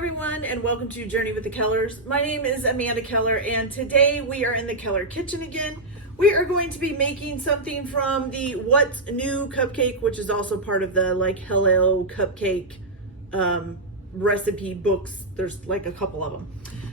everyone, and welcome to Journey with the Kellers. My name is Amanda Keller, and today we are in the Keller kitchen again. We are going to be making something from the What's New cupcake, which is also part of the Hello Cupcake recipe books. There's like a couple of them.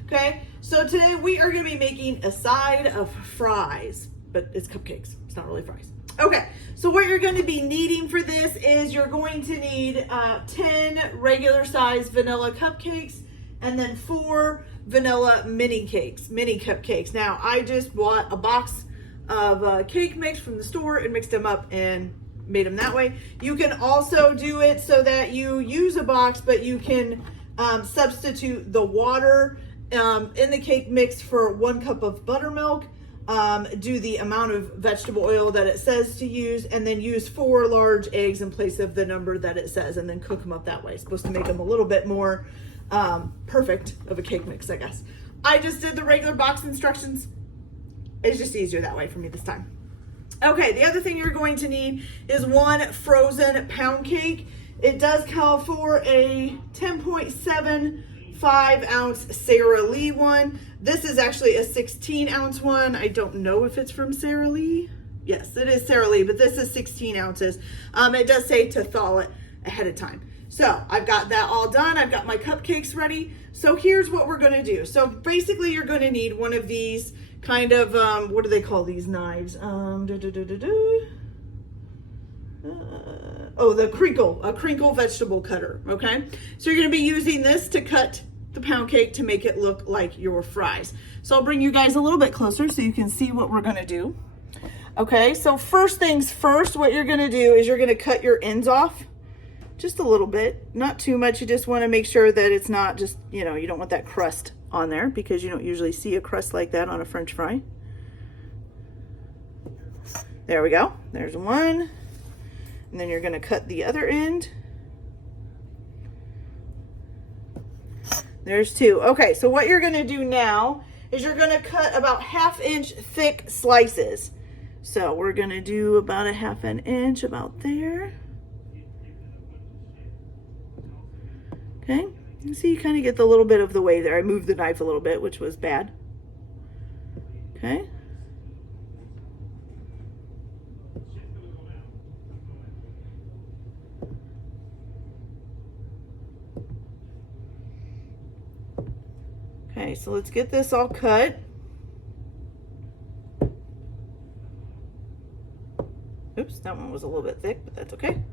Okay, so today we are going to be making a side of fries, but it's cupcakes. It's not really fries. Okay, so what you're going to be needing for this is you're going to need 10 regular size vanilla cupcakes and then 4 vanilla mini cupcakes. Now, I just bought a box of cake mix from the store and mixed them up and made them that way. You can also do it so that you use a box, but you can substitute the water in the cake mix for 1 cup of buttermilk. Do the amount of vegetable oil that it says to use, and then use 4 large eggs in place of the number that it says, and then cook them up that way. It's supposed to make them a little bit more perfect of a cake mix, I guess. I just did the regular box instructions. It's just easier that way for me this time. Okay, the other thing you're going to need is 1 frozen pound cake. It does call for a 10.75 ounce Sara Lee one. This is actually a 16 ounce one. I don't know if it's from Sara Lee. Yes, it is Sara Lee, but this is 16 ounces. It does say to thaw it ahead of time. So I've got that all done. I've got my cupcakes ready. So here's what we're gonna do. So basically you're gonna need one of these kind of, what do they call these knives? A crinkle vegetable cutter, okay? So you're gonna be using this to cut the pound cake to make it look like your fries. So I'll bring you guys a little bit closer so you can see what we're gonna do. Okay, so first things first, what you're gonna do is you're gonna cut your ends off just a little bit, not too much. You just wanna make sure that it's not just, you don't want that crust on there because you don't usually see a crust like that on a French fry. There we go, there's one. And then you're gonna cut the other end. There's 2. Okay, so what you're gonna do now is you're gonna cut about 1/2 inch thick slices. So we're gonna do about a 1/2 inch about there. Okay, you see you kind of get the little bit of the way there. I moved the knife a little bit, which was bad. Okay. Okay, so let's get this all cut. Oops, that one was a little bit thick, but that's okay.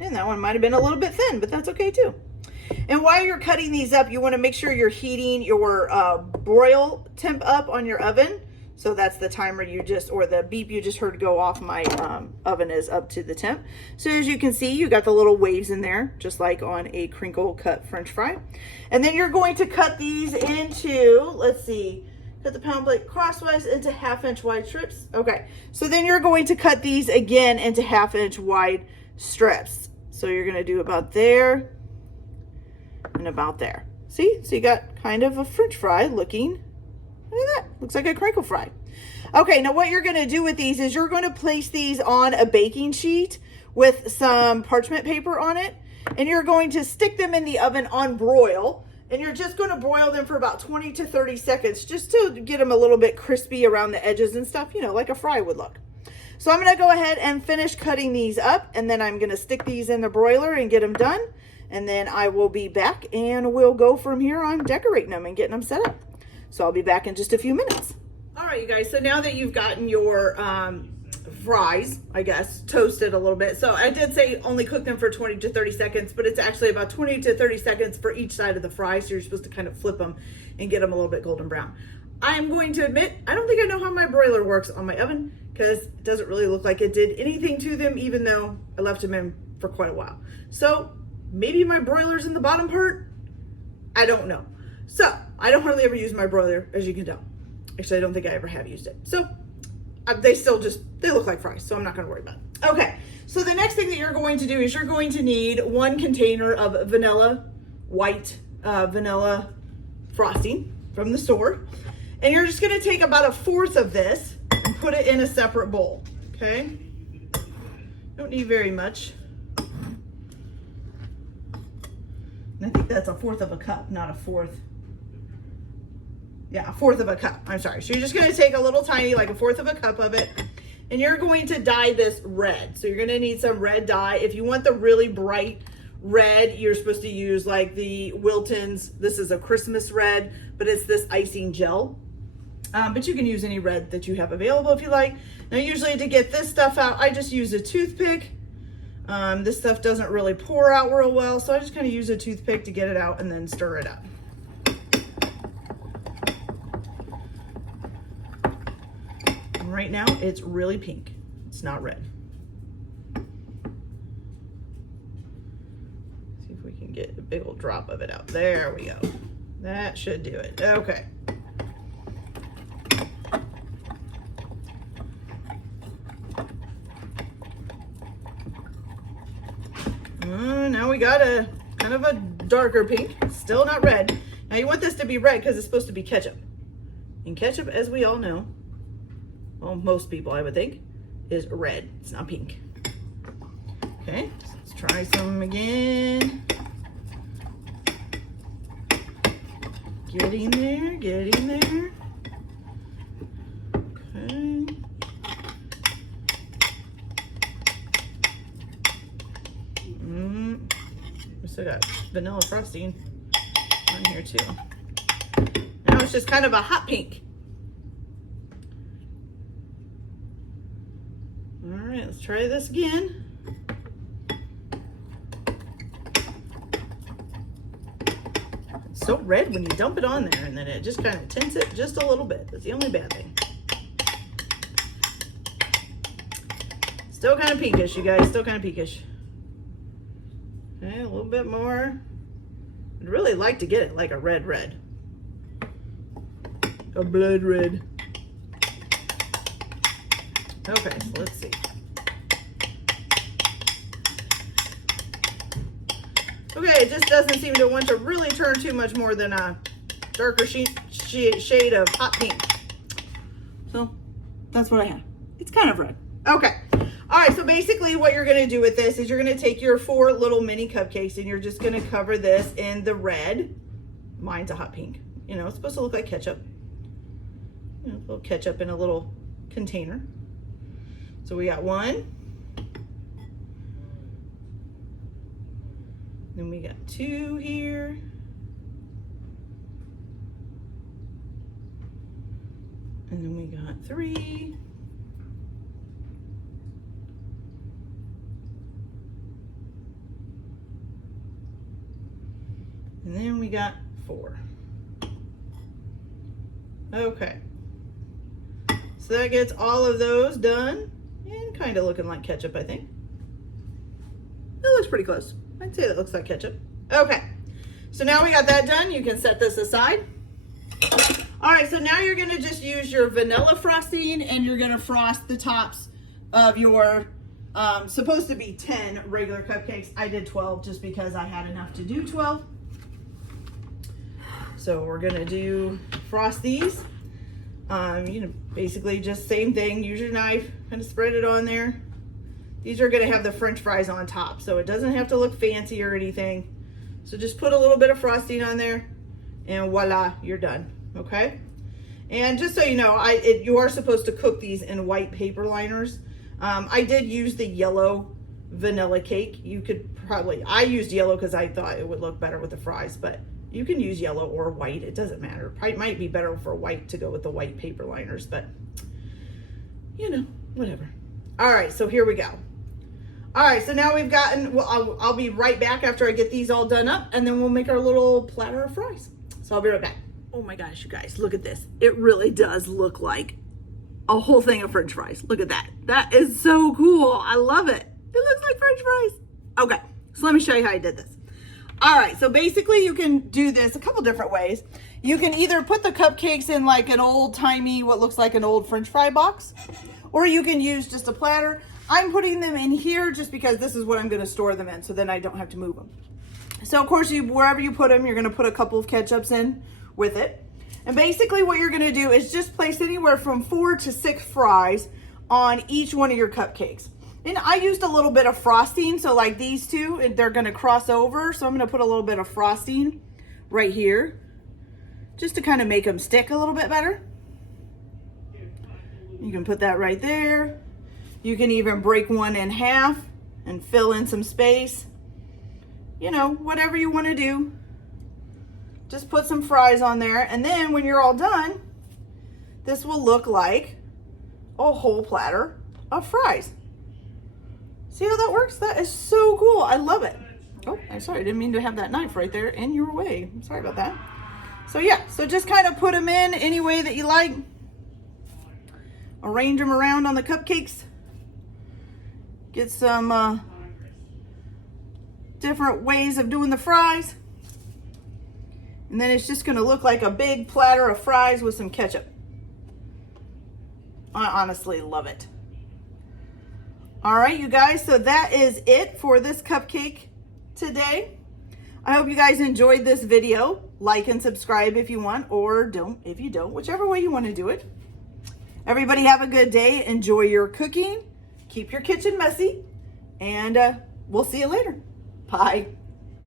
And that one might have been a little bit thin, but that's okay too. And while you're cutting these up, you want to make sure you're heating your broil temp up on your oven. So that's the timer or the beep you just heard go off. My oven is up to the temp. So as you can see, you got the little waves in there, just like on a crinkle cut French fry. And then you're going to cut these into, let's see, cut the pound plate crosswise into 1/2 inch wide strips. Okay, so then you're going to cut these again into 1/2 inch wide strips. So you're gonna do about there and about there. See, so you got kind of a French fry looking. Look at that, looks like a crinkle fry. Okay, now what you're gonna do with these is you're gonna place these on a baking sheet with some parchment paper on it, and you're going to stick them in the oven on broil, and you're just gonna broil them for about 20 to 30 seconds just to get them a little bit crispy around the edges and stuff, like a fry would look. So I'm gonna go ahead and finish cutting these up, and then I'm gonna stick these in the broiler and get them done, and then I will be back and we'll go from here on decorating them and getting them set up. So I'll be back in just a few minutes. All right, you guys, so now that you've gotten your fries, I guess, toasted a little bit. So I did say only cook them for 20 to 30 seconds, but it's actually about 20 to 30 seconds for each side of the fry. So you're supposed to kind of flip them and get them a little bit golden brown. I'm going to admit, I don't think I know how my broiler works on my oven because it doesn't really look like it did anything to them, even though I left them in for quite a while. So maybe my broiler's in the bottom part. I don't know. So I don't hardly ever use my broiler, as you can tell. Actually, I don't think I ever have used it. So they look like fries, so I'm not gonna worry about it. Okay, so the next thing that you're going to do is you're going to need 1 container of white vanilla frosting from the store. And you're just gonna take about 1/4 of this and put it in a separate bowl, okay? Oh, don't need very much. And I think that's 1/4 of a cup, not 1/4. Yeah, 1/4 of a cup. I'm sorry. So you're just going to take a little tiny, like 1/4 of a cup of it, and you're going to dye this red. So you're going to need some red dye. If you want the really bright red, you're supposed to use like the Wilton's. This is a Christmas red, but it's this icing gel. But you can use any red that you have available if you like. Now, usually to get this stuff out, I just use a toothpick. This stuff doesn't really pour out real well, so I just kind of use a toothpick to get it out and then stir it up. And right now, it's really pink. It's not red. See if we can get a big old drop of it out. There we go. That should do it. Okay. Now we got a kind of a darker pink, still not red. Now you want this to be red because it's supposed to be ketchup. And ketchup, as we all know, well, most people I would think, is red. It's not pink. Okay, so let's try some again. Getting there, getting there. Okay. We still got vanilla frosting on here too. Now it's just kind of a hot pink. All right, let's try this again. It's so red when you dump it on there, and then it just kind of tints it just a little bit. That's the only bad thing. Still kind of pinkish, you guys, still kind of pinkish. Okay, a little bit more. I'd really like to get it like a red. A blood red. Okay, so let's see. Okay, it just doesn't seem to want to really turn too much more than a darker shade of hot pink. So that's what I have. It's kind of red. Okay. All right, so basically what you're going to do with this is you're going to take your 4 little mini cupcakes and you're just going to cover this in the red. Mine's a hot pink. You know, it's supposed to look like ketchup. You know, a little ketchup in a little container. So we got 1. Then we got 2 here. And then we got 3. And then we got 4. Okay. So that gets all of those done and kind of looking like ketchup, I think. That looks pretty close. I'd say that looks like ketchup. Okay. So now we got that done. You can set this aside. All right, so now you're going to just use your vanilla frosting and you're going to frost the tops of your supposed to be 10 regular cupcakes. I did 12 just because I had enough to do 12. So we're gonna frost these. You know, basically just same thing. Use your knife, kind of spread it on there. These are gonna have the French fries on top, so it doesn't have to look fancy or anything. So just put a little bit of frosting on there, and voila, you're done. Okay. And just so you know, you are supposed to cook these in white paper liners. I did use the yellow vanilla cake. You could probably, I used yellow because I thought it would look better with the fries, but you can use yellow or white. It doesn't matter. It might be better for white to go with the white paper liners, but you know, whatever. All right, so here we go. All right, so now we've gotten, well, I'll be right back after I get these all done up, and then we'll make our little platter of fries. So I'll be right back. Oh my gosh, you guys, look at this. It really does look like a whole thing of French fries. Look at that. That is so cool. I love it. It looks like French fries. Okay, so let me show you how I did this. All right, so basically you can do this a couple different ways. You can either put the cupcakes in like an old-timey, what looks like an old French fry box, or you can use just a platter. I'm putting them in here just because this is what I'm gonna store them in, so then I don't have to move them. So of course, wherever you put them, you're gonna put a couple of ketchups in with it. And basically what you're gonna do is just place anywhere from 4 to 6 fries on each one of your cupcakes. And I used a little bit of frosting, so like these two, they're gonna cross over. So I'm gonna put a little bit of frosting right here, just to kind of make them stick a little bit better. You can put that right there. You can even break one in half and fill in some space. You know, whatever you want to do. Just put some fries on there, and then when you're all done, this will look like a whole platter of fries. See how that works? That is so cool. I love it. Oh, I'm sorry. I didn't mean to have that knife right there in your way. I'm sorry about that. So yeah, so just kind of put them in any way that you like. Arrange them around on the cupcakes. Get some different ways of doing the fries. And then it's just going to look like a big platter of fries with some ketchup. I honestly love it. All right, you guys, so that is it for this cupcake today. I hope you guys enjoyed this video. Like and subscribe if you want, or don't if you don't, whichever way you want to do it. Everybody have a good day. Enjoy your cooking. Keep your kitchen messy. And we'll see you later. Bye.